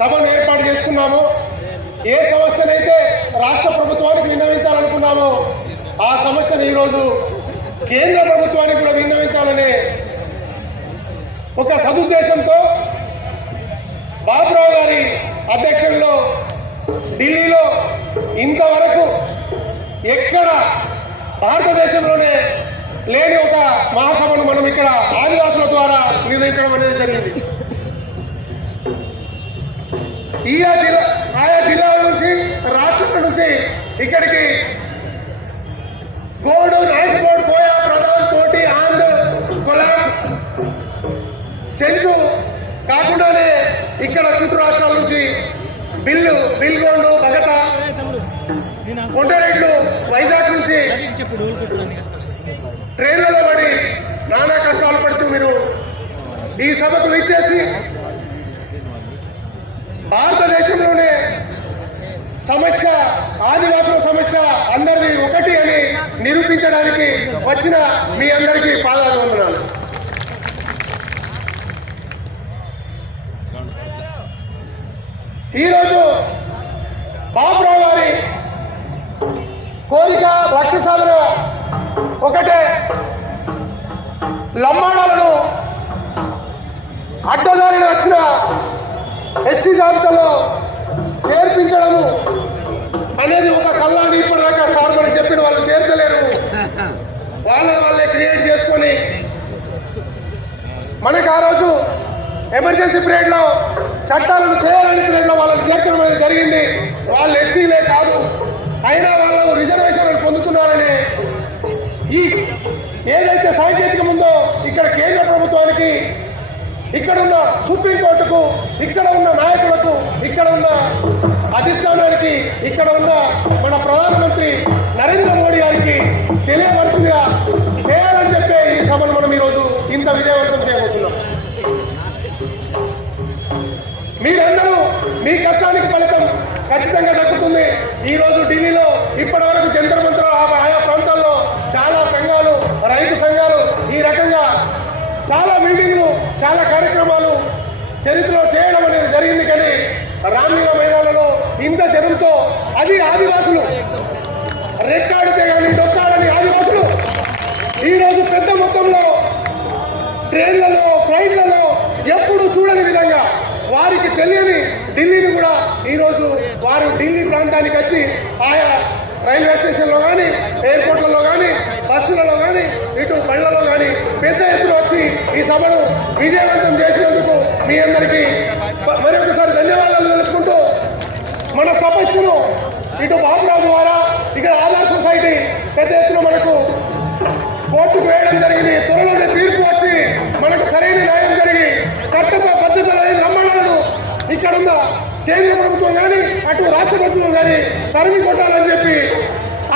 సభను ఏర్పాటు చేసుకున్నామో, ఏ సమస్యనైతే రాష్ట్ర ప్రభుత్వానికి విన్నవించాలనుకున్నామో ఆ సమస్యను ఈరోజు కేంద్ర ప్రభుత్వానికి కూడా విన్నవించాలనే ఒక సదుద్దేశంతో బాబురావు గారి అధ్యక్షతలో ఢిల్లీలో ఇంతవరకు ఎక్కడ భారతదేశంలోనే లేని ఒక మహాసభను మనం ఇక్కడ ఆదివాసుల ద్వారా నిర్వహించడం అనేది జరిగింది. ఆయా జిల్లాల నుంచి, రాష్ట్రాల నుంచి ఇక్కడికి గోడు, నాయకబోడ్, కోయా, ప్రధాన్, కోటి, ఆంధ్ర, కొలాం, చెంచు కాకుండానే ఇక్కడ చుట్టూ రాష్ట్రాల నుంచి బిల్గోండు, భగత, కొండరెడ్లు, వైజాగ్ నుంచి ట్రైన్లలో పడి నానా కష్టాలు పడుతూ మీరు ఈ సభకు విచ్చేసి భారతదేశంలోనే సమస్య, ఆదివాసుల సమస్య అందరిది ఒకటి అని నిరూపించడానికి వచ్చిన మీ అందరికీ పాదాభివందనాలు. ఈరోజు బాబురావు గారి కోరిక, లక్ష్య సాధన ఒకటే, లంబాడాలను అడ్డదారిన వచ్చిన ఎస్టీ జాబితాలో చేర్పించడము అనేది ఒక కళ్ళాన్ని ఇప్పటిదాకా సార్ మనకి చెప్పిన వాళ్ళు చేర్చలేరు, వాళ్ళే క్రియేట్ చేసుకొని మనకి ఆ రోజు ఎమర్జెన్సీ పీరియడ్లో చట్టాలను చేయాలని పీరియడ్లో వాళ్ళని చేర్చడం అనేది జరిగింది. వాళ్ళు ఎస్టీలే కాదు, అయినా వాళ్ళు రిజర్వేషన్లు పొందుతున్నారని ఈ ఏదైతే సాంకేతికం ఉందో ఇక్కడ కేంద్ర ప్రభుత్వానికి, ఇక్కడ ఉన్న సుప్రీంకోర్టుకు, ఇక్కడ ఉన్న నాయకులకు, ఇక్కడ ఉన్న అధిష్టానానికి, ఇక్కడ ఉన్న మన ప్రధానమంత్రి నరేంద్ర మోడీ గారికి తెలియవలసిందిగా చేయాలని చెప్పే ఈ సభను మనం ఈరోజు ఇంత విజయవంతం చేయబోతున్నాం. మీరందరూ మీ కష్టానికి ఫలితం ఖచ్చితంగా దక్కుతుంది. ఈరోజు ఢిల్లీలో ఇప్పటి వరకు జంతర్ మంతర్ ఆయా ప్రాంతాల్లో చాలా సంఘాలు, రైతు సంఘాలు ఈ రకంగా చాలా మీటింగ్లు, చాలా కార్యక్రమాలు చరిత్రలో చేయడం అనేది జరిగింది. కానీ రామ్లీలా మైదానంలో ఇంత జనంతో, అది ఆదివాసులు రెక్కాడితే కానీ డొక్కాడని ఆదివాసులు ఈరోజు పెద్ద మొత్తంలో ట్రైన్లలో, ఫ్లైట్లలో ఎప్పుడు చూడని విధంగా వారికి తెలియని ఢిల్లీని కూడా ఈరోజు వారు ఢిల్లీ ప్రాంతానికి వచ్చి ఆయా రైల్వే స్టేషన్లో కానీ, ఎయిర్పోర్ట్లలో కానీ, బస్సులలో కానీ, ఇటు బళ్ళలో కానీ పెద్ద ఎత్తున వచ్చి ఈ సభను విజయవంతం చేసినందుకు మీ అందరికీ మరొకసారి ధన్యవాదాలు తెలుపుకుంటూ, మన సమస్యను ఇటు బాబురావు ద్వారా ఇక్కడ ఆధార్ సొసైటీ పెద్ద ఎత్తున మనకు కోర్టుకు వేయడం జరిగింది. త్వరలోనే తీర్పు వచ్చి మనకు సరైన న్యాయం జరిగి చట్టతో పద్ధతులు నమ్మడాలను ఇక్కడున్న కేంద్ర ప్రభుత్వం కానీ, అటు రాష్ట్ర ప్రభుత్వం కానీ తరిమి కొట్టాలని చెప్పి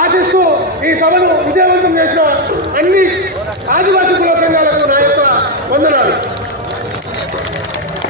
ఆశిస్తూ ఈ సభను విజయవంతం చేసిన అన్ని ఆదివాసీ కుల సంఘాలకు నా యొక్క వందనాలు.